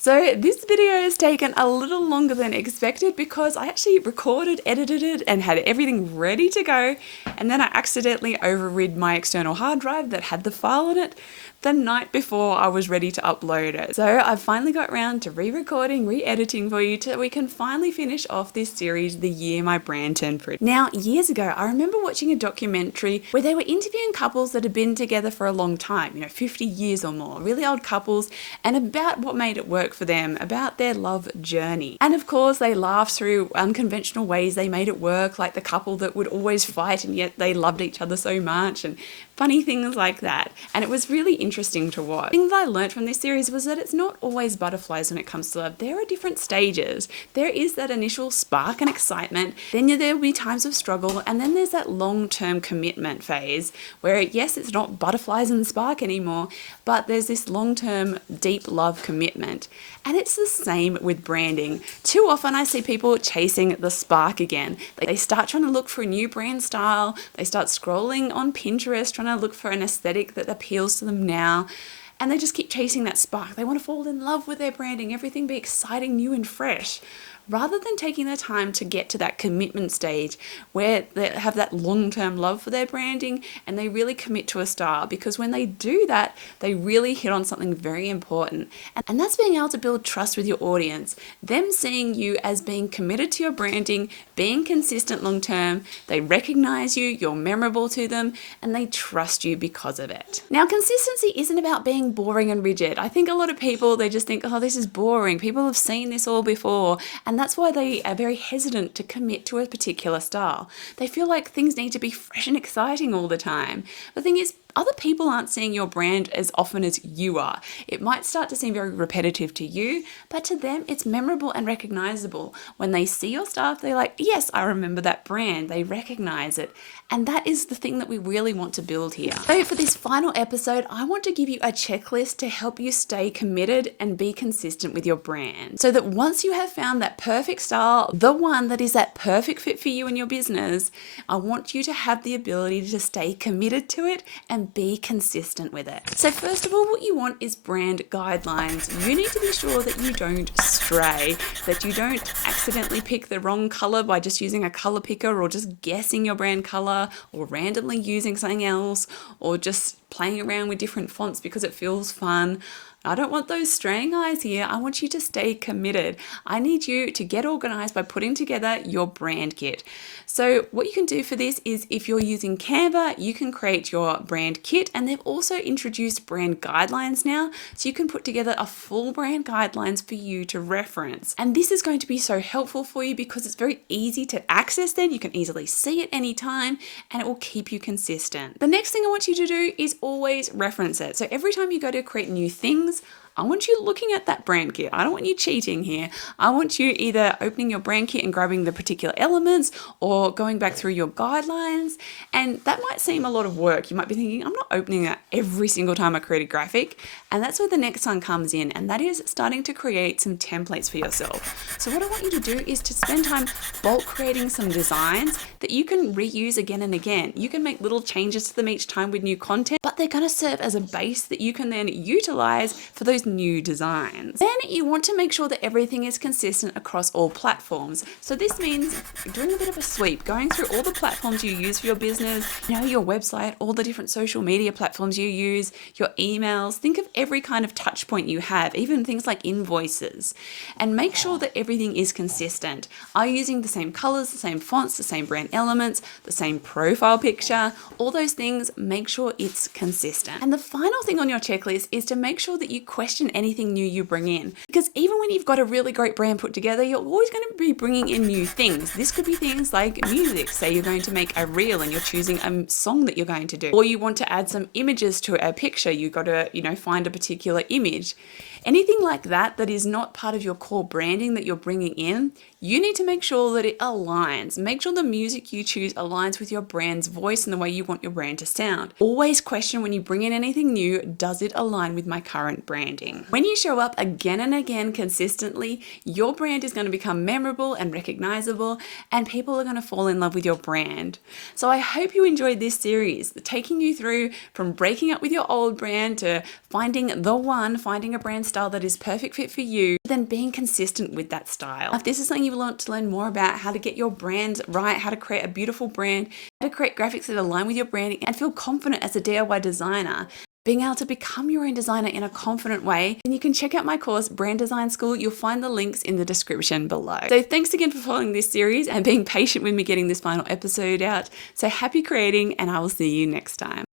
So this video has taken a little longer than expected because I actually recorded, edited it, and had everything ready to go, and then I accidentally overrid my external hard drive that had the file on it the night before I was ready to upload it. So I finally got around to re-recording, re-editing for you so we can finally finish off this series, The Year My Brand Turned Pretty. Now, years ago, I remember watching a documentary where they were interviewing couples that had been together for a long time, 50 years or more, really old couples, and about what made it work for them, about their love journey. And of course, they laughed through unconventional ways they made it work, like the couple that would always fight and yet they loved each other so much, and funny things like that. And it was really interesting to watch. The thing that I learned from this series was that it's not always butterflies when it comes to love. There are different stages. There is that initial spark and excitement, then there will be times of struggle, and then there's that long-term commitment phase where, yes, it's not butterflies and spark anymore, but there's this long-term deep love commitment. And it's the same with branding. Too often I see people chasing the spark again. They start trying to look for a new brand style. They start scrolling on Pinterest, trying to look for an aesthetic that appeals to them now. And they just keep chasing that spark. They want to fall in love with their branding, everything be exciting, new and fresh, rather than taking the time to get to that commitment stage where they have that long-term love for their branding and they really commit to a style. Because when they do that, they really hit on something very important. And that's being able to build trust with your audience, them seeing you as being committed to your branding, being consistent long-term, they recognize you, you're memorable to them, and they trust you because of it. Now, consistency isn't about being boring and rigid. I think a lot of people, they just think, oh, this is boring. People have seen this all before. And that's why they are very hesitant to commit to a particular style. They feel like things need to be fresh and exciting all the time. The thing is, other people aren't seeing your brand as often as you are. It might start to seem very repetitive to you, but to them it's memorable and recognizable. When they see your stuff, they're like, yes, I remember that brand. They recognize it. And that is the thing that we really want to build here. So for this final episode, I want to give you a checklist to help you stay committed and be consistent with your brand. So that once you have found that perfect style, the one that is that perfect fit for you and your business, I want you to have the ability to stay committed to it and be consistent with it. So first of all, what you want is brand guidelines. You need to be sure that you don't stray, that you don't accidentally pick the wrong color by just using a color picker or just guessing your brand color or randomly using something else or just playing around with different fonts because it feels fun. I don't want those straying eyes here. I want you to stay committed. I need you to get organized by putting together your brand kit. So what you can do for this is, if you're using Canva, you can create your brand kit, and they've also introduced brand guidelines now, so you can put together a full brand guidelines for you to reference. And this is going to be so helpful for you because it's very easy to access them. You can easily see it anytime and it will keep you consistent. The next thing I want you to do is always reference it. So every time you go to create new things, I want you looking at that brand kit. I don't want you cheating here. I want you either opening your brand kit and grabbing the particular elements or going back through your guidelines. And that might seem a lot of work. You might be thinking, I'm not opening that every single time I create a graphic. And that's where the next one comes in. And that is starting to create some templates for yourself. So what I want you to do is to spend time bulk creating some designs that you can reuse again and again. You can make little changes to them each time with new content, but they're going to serve as a base that you can then utilize for those new designs. Then you want to make sure that everything is consistent across all platforms. So this means doing a bit of a sweep, going through all the platforms you use for your business, your website, all the different social media platforms you use, your emails. Think of every kind of touch point you have, even things like invoices, and make sure that everything is consistent. Are you using the same colors, the same fonts, the same brand elements, the same profile picture? All those things, make sure it's consistent. And the final thing on your checklist is to make sure that you question anything new you bring in. Because even when you've got a really great brand put together, you're always going to be bringing in new things. This could be things like music. Say you're going to make a reel and you're choosing a song that you're going to do. Or you want to add some images to a picture. You've got to, find a particular image. Anything like that that is not part of your core branding that you're bringing in, you need to make sure that it aligns. Make sure the music you choose aligns with your brand's voice and the way you want your brand to sound. Always question when you bring in anything new, does it align with my current branding? When you show up again and again consistently, your brand is going to become memorable and recognizable, and people are going to fall in love with your brand. So I hope you enjoyed this series, taking you through from breaking up with your old brand to finding the one, finding a brand style that is perfect fit for you, then being consistent with that style. If this is something you want to learn more about, how to get your brand right, how to create a beautiful brand, how to create graphics that align with your branding and feel confident as a DIY designer, being able to become your own designer in a confident way, then you can check out my course, Brand Design School. You'll find the links in the description below. So thanks again for following this series and being patient with me getting this final episode out. So happy creating, and I will see you next time.